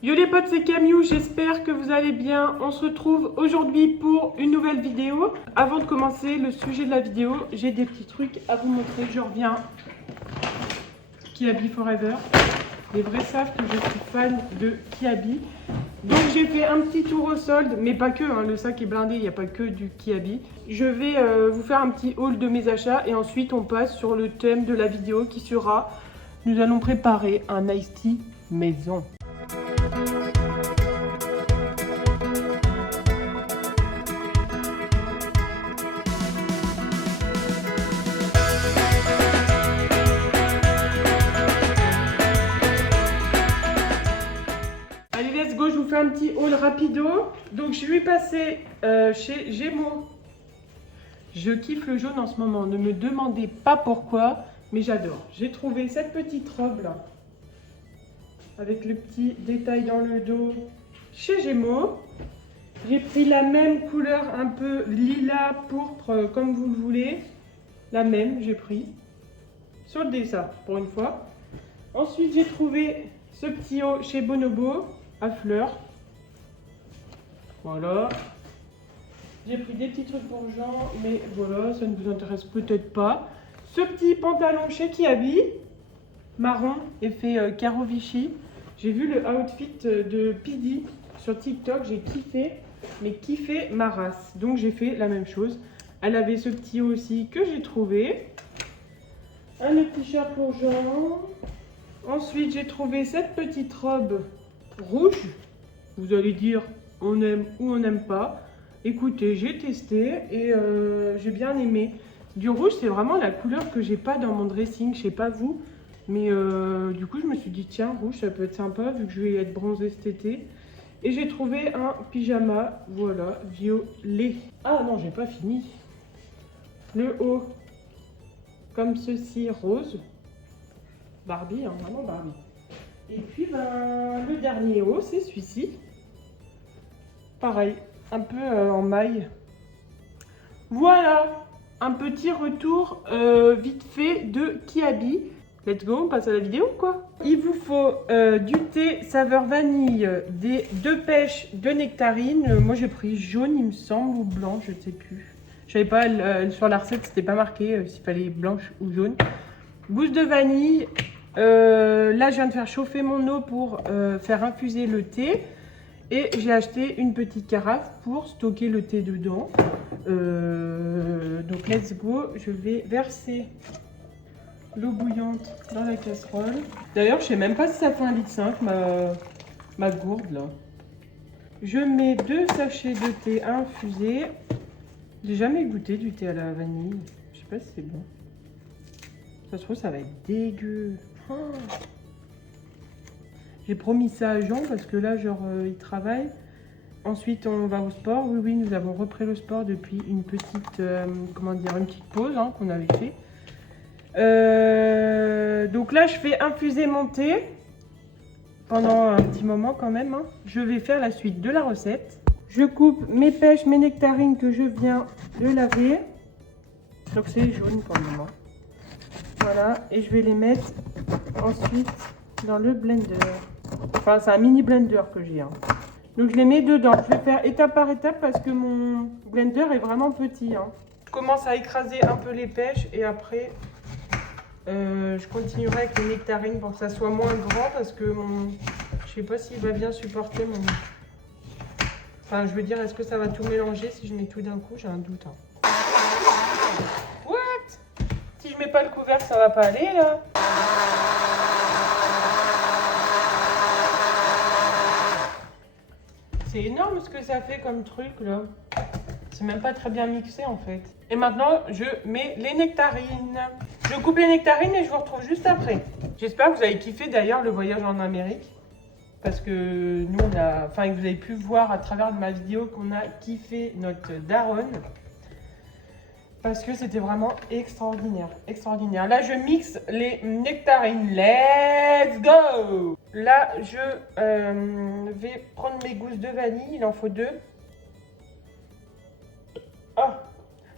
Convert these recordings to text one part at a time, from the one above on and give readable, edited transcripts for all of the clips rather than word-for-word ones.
Yo les potes, c'est Camille, j'espère que vous allez bien. On se retrouve aujourd'hui pour une nouvelle vidéo. Avant de commencer le sujet de la vidéo, j'ai des petits trucs à vous montrer. Je reviens Kiabi Forever. Les vrais savent que je suis fan de Kiabi. Donc j'ai fait un petit tour au solde, mais pas que, hein, le sac est blindé, il n'y a pas que du Kiabi. Je vais vous faire un petit haul de mes achats et ensuite on passe sur le thème de la vidéo qui sera, nous allons préparer un iced tea maison. Allez, let's go, je vous fais un petit haul rapido. Donc, je suis passée chez Gémeaux. Je kiffe le jaune en ce moment. Ne me demandez pas pourquoi, mais j'adore. J'ai trouvé cette petite robe là, avec le petit détail dans le dos chez Gémeaux. J'ai pris la même couleur, un peu lilas, pourpre, comme vous le voulez. La même, j'ai pris. Soldé ça, pour une fois. Ensuite, j'ai trouvé ce petit haut chez Bonobo. À fleurs. Voilà. J'ai pris des petits trucs pour Jean, mais voilà, ça ne vous intéresse peut-être pas. Ce petit pantalon chez Kiabi, marron, effet Caro Vichy. J'ai vu le outfit de Pidi sur TikTok, j'ai kiffé, mais kiffé ma race. Donc j'ai fait la même chose. Elle avait ce petit haut aussi que j'ai trouvé. Un autre t-shirt pour Jean. Ensuite, j'ai trouvé cette petite robe rouge. Vous allez dire on aime ou on n'aime pas. Écoutez, j'ai testé et j'ai bien aimé. Du rouge, c'est vraiment la couleur que j'ai pas dans mon dressing. Je sais pas vous, mais du coup je me suis dit tiens, rouge ça peut être sympa vu que je vais être bronzée cet été. Et j'ai trouvé un pyjama, voilà, violet. Ah non, j'ai pas fini. Le haut comme ceci, rose. Barbie, hein, vraiment Barbie. Et puis ben, le dernier haut, c'est celui-ci. Pareil, un peu en maille. Voilà, un petit retour vite fait de Kiabi. Let's go, on passe à la vidéo quoi. Il vous faut du thé saveur vanille, des 2 pêches de nectarine. Moi j'ai pris jaune il me semble ou blanc, je ne sais plus. Je savais pas, sur la recette c'était pas marqué s'il fallait blanche ou jaune. Gousse de vanille. Là, je viens de faire chauffer mon eau pour faire infuser le thé. Et j'ai acheté une petite carafe pour stocker le thé dedans. Donc, let's go. Je vais verser l'eau bouillante dans la casserole. D'ailleurs, je sais même pas si ça fait 1,5 litre, ma gourde, là. Je mets 2 sachets de thé infusé. J'ai jamais goûté du thé à la vanille. Je sais pas si c'est bon. Ça se trouve, ça va être dégueu. Oh. J'ai promis ça à Jean parce que là, genre, il travaille. Ensuite, on va au sport. Oui, oui, nous avons repris le sport depuis une petite, comment dire, une petite pause hein, qu'on avait fait. Donc là, je fais infuser mon thé pendant un petit moment quand même. Hein. Je vais faire la suite de la recette. Je coupe mes pêches, mes nectarines que je viens de laver. Donc c'est jaune pour le moment. Voilà, et je vais les mettre ensuite dans le blender. Enfin, c'est un mini blender que j'ai. Hein. Donc, je les mets dedans. Je vais faire étape par étape parce que mon blender est vraiment petit. Hein. Je commence à écraser un peu les pêches et après, je continuerai avec les nectarines pour que ça soit moins grand parce que je sais pas s'il va bien supporter mon... Enfin, je veux dire, est-ce que ça va tout mélanger si je mets tout d'un coup? J'ai un doute. Hein. Si je mets pas le couvercle, ça va pas aller là. C'est énorme ce que ça fait comme truc là. C'est même pas très bien mixé en fait. Et maintenant, je mets les nectarines. Je coupe les nectarines et je vous retrouve juste après. J'espère que vous avez kiffé d'ailleurs le voyage en Amérique. Parce que nous, que vous avez pu voir à travers ma vidéo qu'on a kiffé notre daronne. Parce que c'était vraiment extraordinaire, extraordinaire. Là, je mixe les nectarines. Let's go! Là, je vais prendre mes gousses de vanille. Il en faut 2. Oh.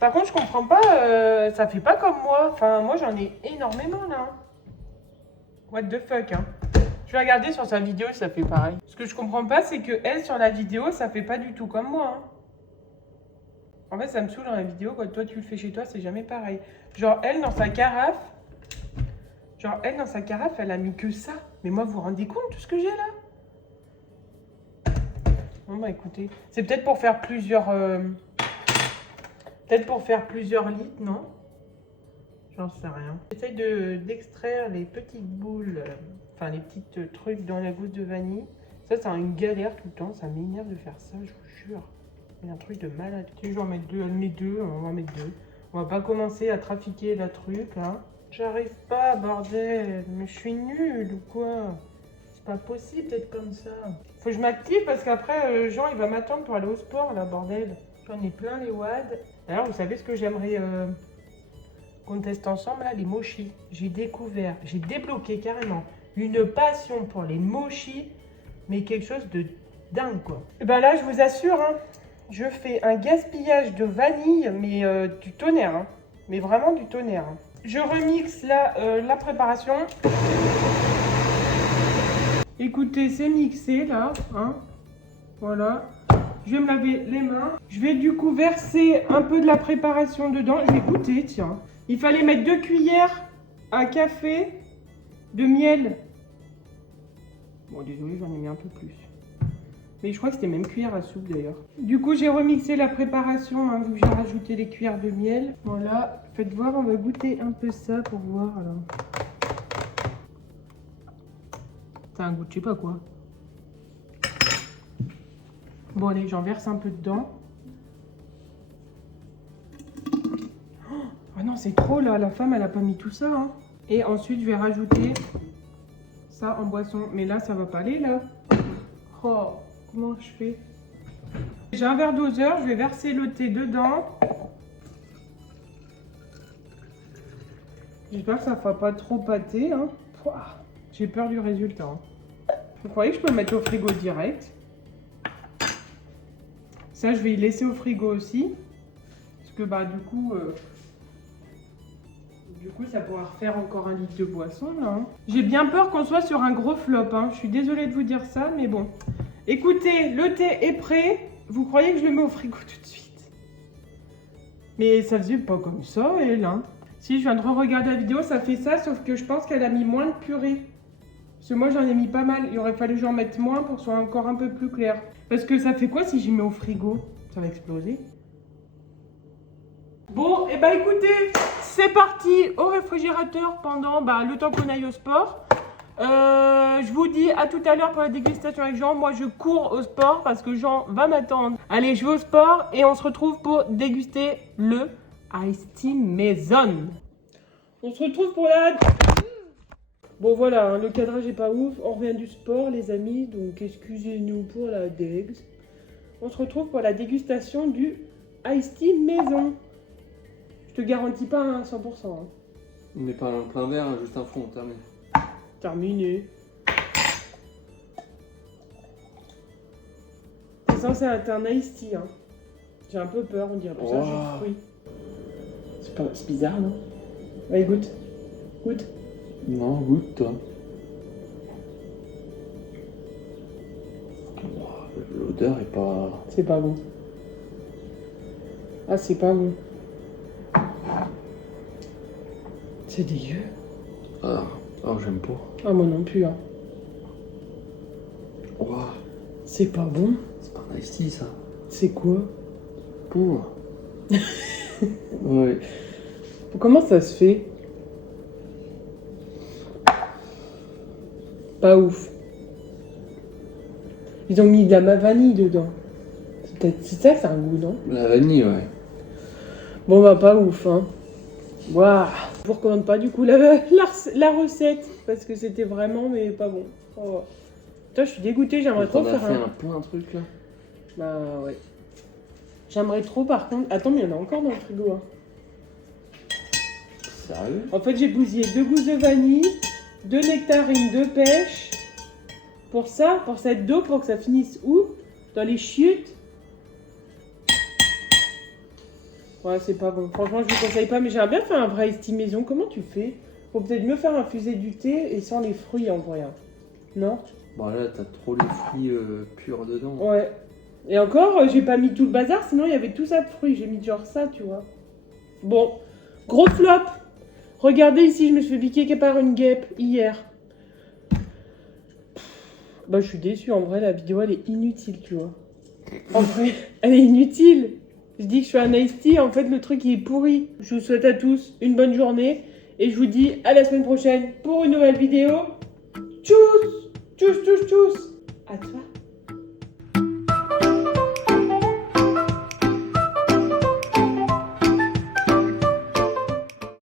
Par contre, je comprends pas. Ça fait pas comme moi. Enfin, moi, j'en ai énormément, là. What the fuck, hein. Je Je vais regarder sur sa vidéo, ça fait pareil. Ce que je comprends pas, c'est que elle, sur la vidéo, ça fait pas du tout comme moi. Hein. En fait, ça me saoule dans la vidéo, quand toi tu le fais chez toi, c'est jamais pareil. Genre, elle, dans sa carafe, elle a mis que ça. Mais moi, vous vous rendez compte de ce que j'ai là? Bon, bah écoutez, c'est peut-être pour faire plusieurs... Peut-être pour faire plusieurs litres, non? J'en sais rien. J'essaye d'extraire les petites boules, enfin les petites trucs dans la gousse de vanille. Ça, c'est une galère tout le temps. Ça m'énerve de faire ça, je vous jure. C'est un truc de malade. Tu sais, je vais en mettre deux. Elle met deux, on va en mettre deux. On va pas commencer à trafiquer la truc, hein. J'arrive pas, bordel. Mais je suis nulle ou quoi? C'est pas possible d'être comme ça. Faut que je m'active parce qu'après, Jean, il va m'attendre pour aller au sport, là, bordel. J'en ai plein les wads. D'ailleurs, vous savez ce que j'aimerais qu'on teste ensemble, là, les mochis. J'ai découvert, j'ai débloqué carrément une passion pour les mochis, mais quelque chose de dingue, quoi. Et ben là, je vous assure, hein, je fais un gaspillage de vanille, mais du tonnerre, hein. Mais vraiment du tonnerre. Hein. Je remixe là, la préparation. Écoutez, c'est mixé là, hein. Voilà. Je vais me laver les mains. Je vais du coup verser un peu de la préparation dedans. Je vais goûter, tiens. Il fallait mettre 2 cuillères à café de miel. Bon, désolé, j'en ai mis un peu plus. Mais je crois que c'était même cuillère à soupe d'ailleurs. Du coup, j'ai remixé la préparation, hein, vu que j'ai rajouté les cuillères de miel. Voilà, faites voir, on va goûter un peu ça pour voir alors. Ça a un goût de je sais pas quoi. Bon allez, j'en verse un peu dedans. Oh non, c'est trop là, la femme elle a pas mis tout ça. Hein. Et ensuite je vais rajouter ça en boisson. Mais là ça va pas aller là. Oh, comment je fais? J'ai un verre doseur, je vais verser le thé dedans. J'espère que ça ne fera pas trop pâter. Hein. J'ai peur du résultat. Hein. Vous croyez que je peux le mettre au frigo direct? Ça, je vais y laisser au frigo aussi. Parce que bah du coup, ça pourra refaire encore 1 litre de boisson. Hein. J'ai bien peur qu'on soit sur un gros flop. Hein. Je suis désolée de vous dire ça, mais bon. Écoutez, le thé est prêt. Vous croyez que je le mets au frigo tout de suite? Mais ça faisait pas comme ça, elle. Hein. Si, je viens de re-regarder la vidéo, ça fait ça, sauf que je pense qu'elle a mis moins de purée. Parce que moi, j'en ai mis pas mal. Il aurait fallu que j'en mette moins pour que ce soit encore un peu plus clair. Parce que ça fait quoi si j'y mets au frigo? Ça va exploser. Bon, et bah écoutez, c'est parti au réfrigérateur pendant le temps qu'on aille au sport. Je vous dis à tout à l'heure pour la dégustation avec Jean. Moi, je cours au sport parce que Jean va m'attendre. Allez, je vais au sport et on se retrouve pour déguster le Ice Tea Maison. On se retrouve pour la... Bon voilà, hein, le cadrage est pas ouf. On revient du sport, les amis. Donc, excusez-nous pour la dégue. On se retrouve pour la dégustation du Ice Tea Maison. Je te garantis pas à 100%. Hein. On n'est pas un plein verre, hein, juste un fond, terminé. Terminé. C'est censé être un Ice Tea. Hein. J'ai un peu peur, on dirait. Pour ça, je fruit. C'est bizarre, non? Allez, goûte. Goûte. Non, goûte, toi. L'odeur est pas... C'est pas bon. Ah, c'est pas bon. C'est dégueu. Ah, oh, j'aime pas. Ah, moi non plus, hein. Wow. C'est pas bon. C'est pas un Ice Tea, ça. C'est quoi? Pour. Ouais. Comment ça se fait? Pas ouf. Ils ont mis de la vanille dedans. C'est peut-être ça que c'est un goût, non? La vanille, ouais. Bon, bah, pas ouf, hein. Waouh. Je vous recommande pas, du coup, la recette. Parce que c'était vraiment, mais pas bon. Oh. Putain, je suis dégoûtée, j'aimerais trop faire un plein truc, là. Bah, ouais. J'aimerais trop, par contre... Attends, mais il y en a encore dans le frigo, hein. Sérieux? En fait, j'ai bousillé 2 gousses de vanille, 2 nectarines de pêche. Pour ça, pour cette dos, pour que ça finisse où? Dans les chiottes. Ouais, c'est pas bon. Franchement, je vous conseille pas, mais j'aimerais bien faire un vrai Ice Tea maison. Comment tu fais? Faut peut-être mieux faire infuser du thé et sans les fruits en vrai. Non? Bon, là, t'as trop les fruits purs dedans. Ouais. Et encore, j'ai pas mis tout le bazar, sinon il y avait tout ça de fruits. J'ai mis genre ça, tu vois. Bon, gros flop. Regardez ici, je me suis fait piquer par une guêpe hier. Bah, je suis déçue. En vrai, la vidéo, elle est inutile, tu vois. En vrai, elle est inutile. Je dis que je suis un iced tea, en fait, le truc, il est pourri. Je vous souhaite à tous une bonne journée. Et je vous dis à la semaine prochaine pour une nouvelle vidéo. Tchuss! Tchuss, tchuss, tchuss! À toi.